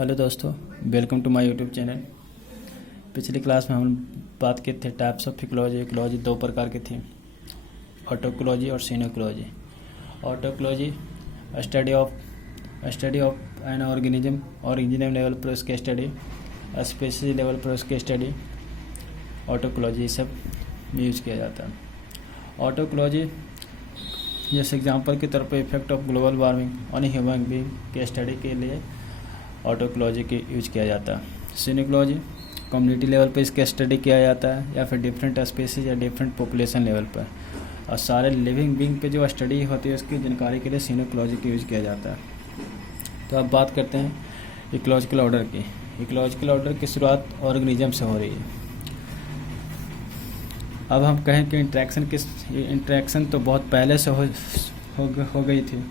Hello दोस्तों, welcome to my YouTube channel. पिछली class में हम बात किए थे टाइप्स ऑफ इकोलॉजी। इकोलॉजी दो प्रकार की थी, ऑटोकोलॉजी और synecology. Autecology study of an organism level पर उसके स्टडी, स्पीशीज लेवल पर उसके स्टडी। ऑटोकोलॉजी सब में यूज किया जाता है। ऑटोकोलॉजी जैसे एग्जांपल के तौर पर effect of global warming on human being के स्टडी के लिए ऑटोकोलॉजी के यूज किया जाता है। सिनोकोलॉजी कम्युनिटी लेवल पर इसका स्टडी किया जाता है या फिर डिफरेंट स्पीसीज या डिफरेंट पॉपुलेशन लेवल पर, और सारे लिविंग बीइंग पे जो स्टडी होती है उसकी जानकारी के लिए सिनोकोलॉजी का यूज किया जाता है। तो अब बात करते हैं इकोलॉजिकल ऑर्डर की। इकोलॉजिकल ऑर्डर की शुरुआत ऑर्गेनिज्म से हो रही है। अब हम कहें कि इंट्रैक्शन तो बहुत पहले से हो गई थी।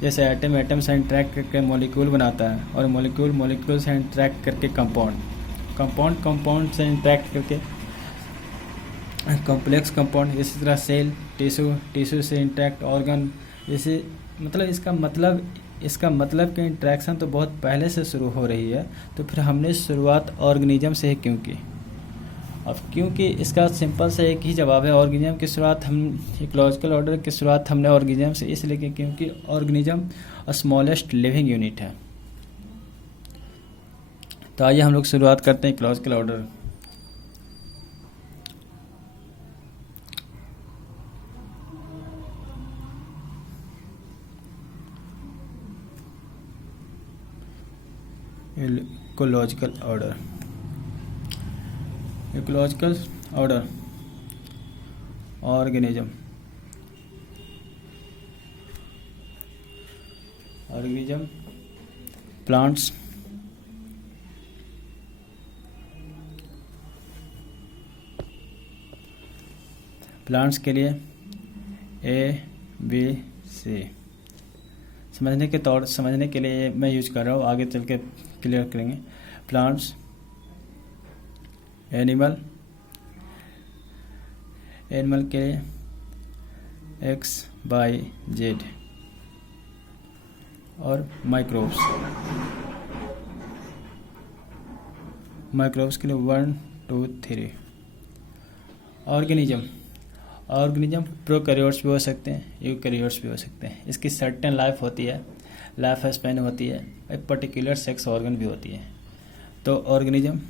जैसे एटम से इंटरेक्ट करके मॉलिक्यूल बनाता है, और मॉलिक्यूल से इंटरेक्ट करके कंपाउंड से इंटरेक्ट करके कॉम्प्लेक्स कंपाउंड, इसी तरह सेल टिश्यू से इंटरेक्ट ऑर्गन। इसी इसका मतलब कि इंटरेक्शन तो बहुत पहले से शुरू हो रही है। तो फिर हमने शुरुआत ऑर्गेनिज्म से ही क्यों की? अब क्योंकि इसका सिंपल से एक ही जवाब है। ऑर्गेनिज्म की शुरुआत इकोलॉजिकल ऑर्डर की शुरुआत हमने ऑर्गेनिज्म से इसलिए की क्योंकि ऑर्गेनिज्म स्मॉलेस्ट लिविंग यूनिट है। तो आइए हम लोग शुरुआत करते हैं ecological order. Ecological order organism plants, के लिए ABC समझने के लिए मैं यूज कर रहा हूँ, आगे चल के क्लियर करेंगे। प्लांट्स, एनिमल के लिए XYZ, और माइक्रोब्स के लिए 1 2 3। ऑर्गेनिज्म प्रोकैरियोट्स भी हो सकते हैं, यूकैरियोट्स भी हो सकते हैं। इसकी सर्टेन लाइफ स्पैन होती है, एक पर्टिकुलर सेक्स ऑर्गन भी होती है। तो ऑर्गेनिज्म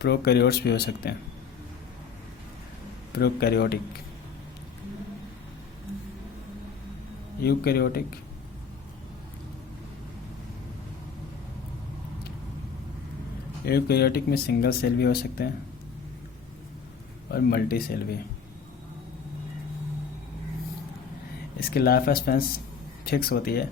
प्रोकैरियोट्स भी हो सकते हैं, प्रोकैरियोटिक, यूकैरियोटिक में सिंगल सेल भी हो सकते हैं और मल्टी सेल भी। इसकी लाइफ स्पैन फिक्स होती है।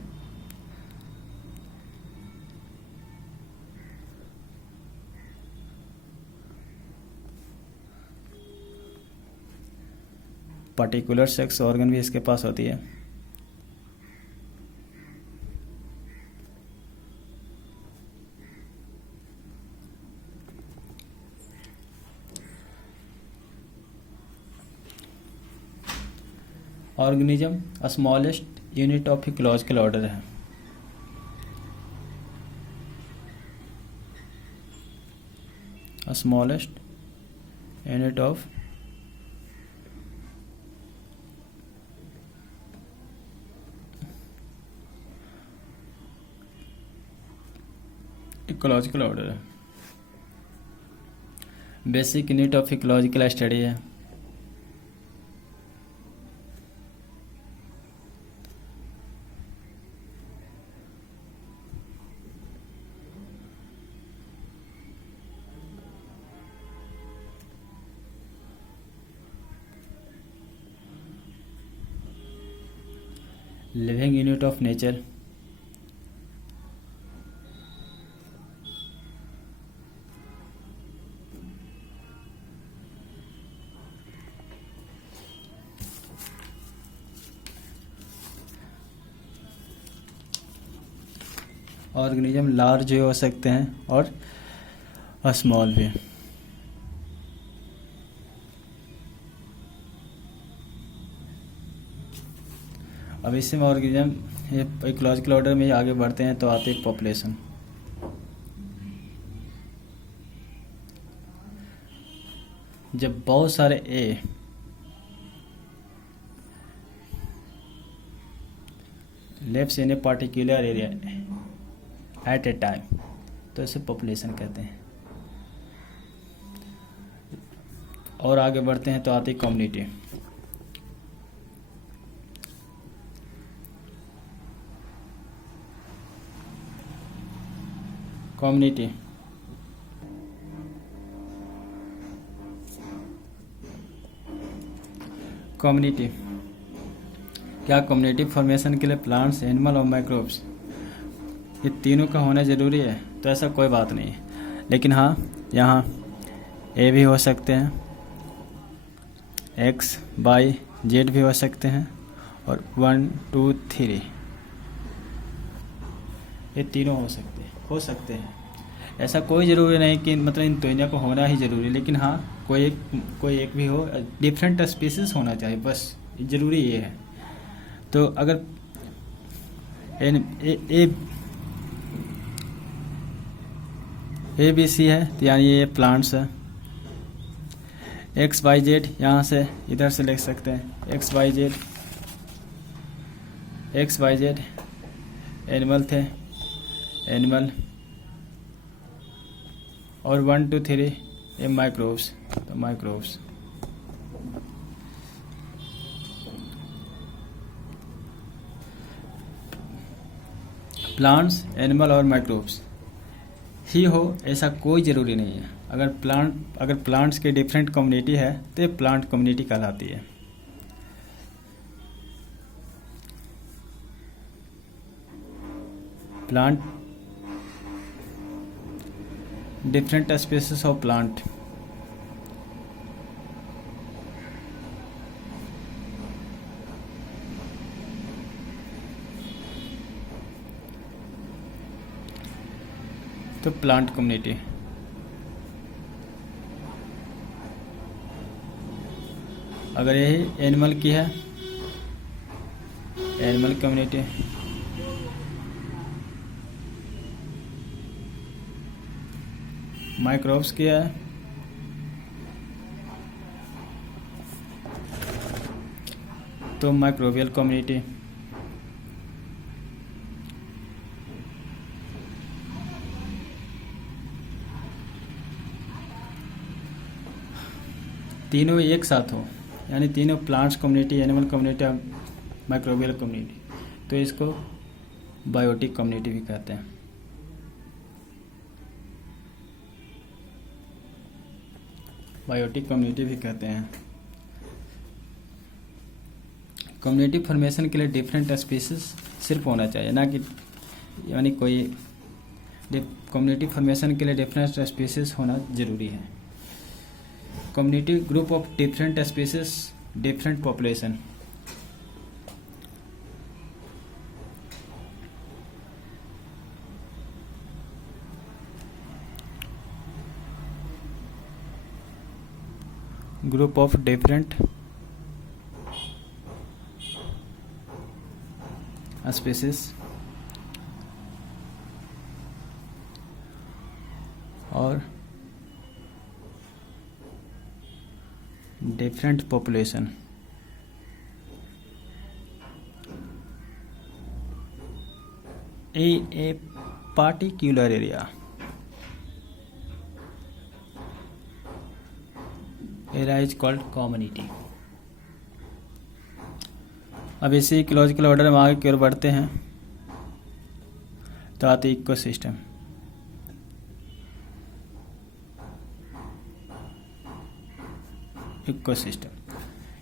पर्टिकुलर सेक्स ऑर्गन भी इसके पास होती है। Organism smallest unit of ecological order है। Smallest unit of ecological order है। Basic unit of ecological study है। Living unit of nature, organism large भी हो सकते हैं और स्मॉल भी। अब इसमें ऑर्गेनिज्म ये इकोलॉजिकल ऑर्डर में आगे बढ़ते हैं तो आती है पॉपुलेशन। जब बहुत सारे a lives in a particular area at a time तो इसे पॉपुलेशन कहते हैं। और आगे बढ़ते हैं तो आती कम्युनिटी। कम्युनिटी कम्युनिटी क्या कम्युनिटी फॉर्मेशन के लिए प्लांट्स, एनिमल और माइक्रोब्स ये तीनों का होना ज़रूरी है? तो ऐसा कोई बात नहीं है, लेकिन हाँ यहाँ ए भी हो सकते हैं, एक्स वाई जेड भी हो सकते हैं और 1 2 3 ये तीनों हो सकते हैं। ऐसा कोई ज़रूरी नहीं कि मतलब इन तीनों को होना ही ज़रूरी है, लेकिन हाँ कोई एक भी हो, डिफरेंट स्पीसीज होना चाहिए, बस ज़रूरी ये है। तो अगर ए बी सी है तो यानी ये प्लांट्स है। एक्स वाई जेड यहाँ से इधर से लिख सकते हैं, एक्स वाई जेड एनिमल थे, एनिमल, और 1 2 3 ये माइक्रोब्स, तो माइक्रोब्स। प्लांट्स, एनिमल और माइक्रोब्स ही हो ऐसा कोई ज़रूरी नहीं है। अगर प्लांट्स के डिफरेंट कम्युनिटी है तो ये प्लांट कम्युनिटी कहलाती है। Plant different species of plant तो प्लांट कम्युनिटी। अगर यही एनिमल की है, एनिमल कम्युनिटी। माइक्रोब्स की है, तो माइक्रोबियल कम्युनिटी। तीनों एक साथ हो यानी तीनों प्लांट्स कम्युनिटी, एनिमल कम्युनिटी और माइक्रोबियल कम्युनिटी, तो इसको बायोटिक कम्युनिटी भी कहते हैं। बायोटिक कम्युनिटी भी कहते हैं। कम्युनिटी फॉर्मेशन के लिए डिफरेंट स्पीसीज सिर्फ होना चाहिए, ना कि यानी कोई कम्युनिटी फॉर्मेशन के लिए डिफरेंट स्पीसीज होना ज़रूरी है। Community group of different species, different population. Group of different species और different population. A particular area is called community. अब इसी इकोलॉजिकल ऑर्डर में आगे की ओर बढ़ते हैं तो आते इकोसिस्टम।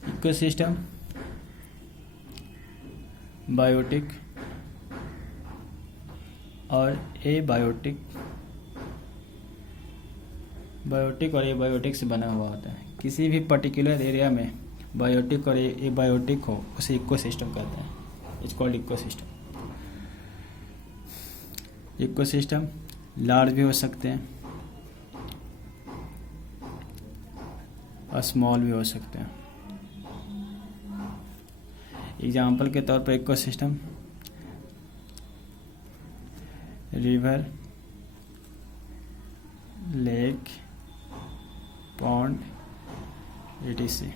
इकोसिस्टम बायोटिक और एबायोटिक और एबायोटिक से बना हुआ होता है। किसी भी पर्टिकुलर एरिया में बायोटिक और एबायोटिक हो उसे इकोसिस्टम कहते हैं। It's called ecosystem. Ecosystem large भी हो सकते हैं और स्मॉल भी हो सकते हैं। एग्जाम्पल के तौर पर ecosystem river, lake, pond, etc.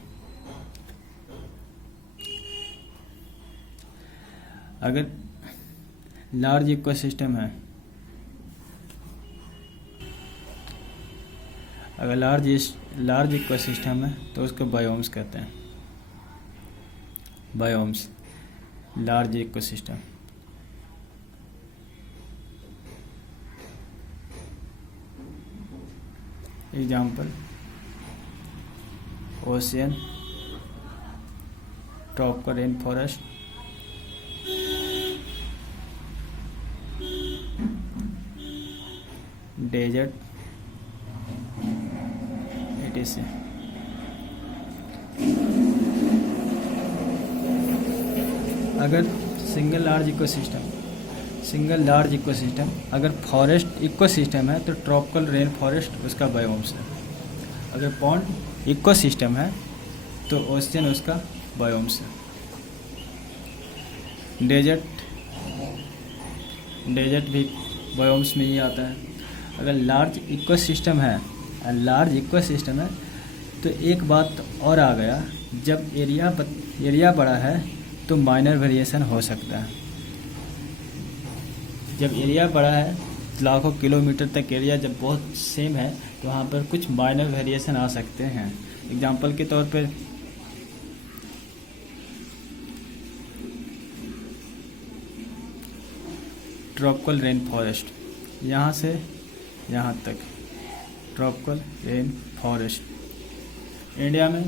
अगर लार्ज इकोसिस्टम है, अगर लार्ज इकोसिस्टम है तो उसको बायोम्स कहते हैं। Biomes, large ecosystem. Example, ocean, tropical rain forest, desert, etc. अगर सिंगल लार्ज इकोसिस्टम अगर फॉरेस्ट इकोसिस्टम है तो ट्रॉपिकल रेन फॉरेस्ट उसका बायोम्स है। अगर पॉन्ड इकोसिस्टम है तो ओशियन उसका बायोम्स है। डेजर्ट भी बायोम्स में ही आता है। अगर लार्ज इकोसिस्टम है तो एक बात और आ गया, जब एरिया बड़ा है तो माइनर वेरिएशन हो सकता है। जब एरिया बड़ा है, लाखों किलोमीटर तक एरिया जब बहुत सेम है तो वहाँ पर कुछ माइनर वेरिएशन आ सकते हैं। एग्जाम्पल के तौर पर ट्रॉपिकल रेन फॉरेस्ट, यहाँ से यहाँ तक ट्रॉपिकल रेन फॉरेस्ट। इंडिया में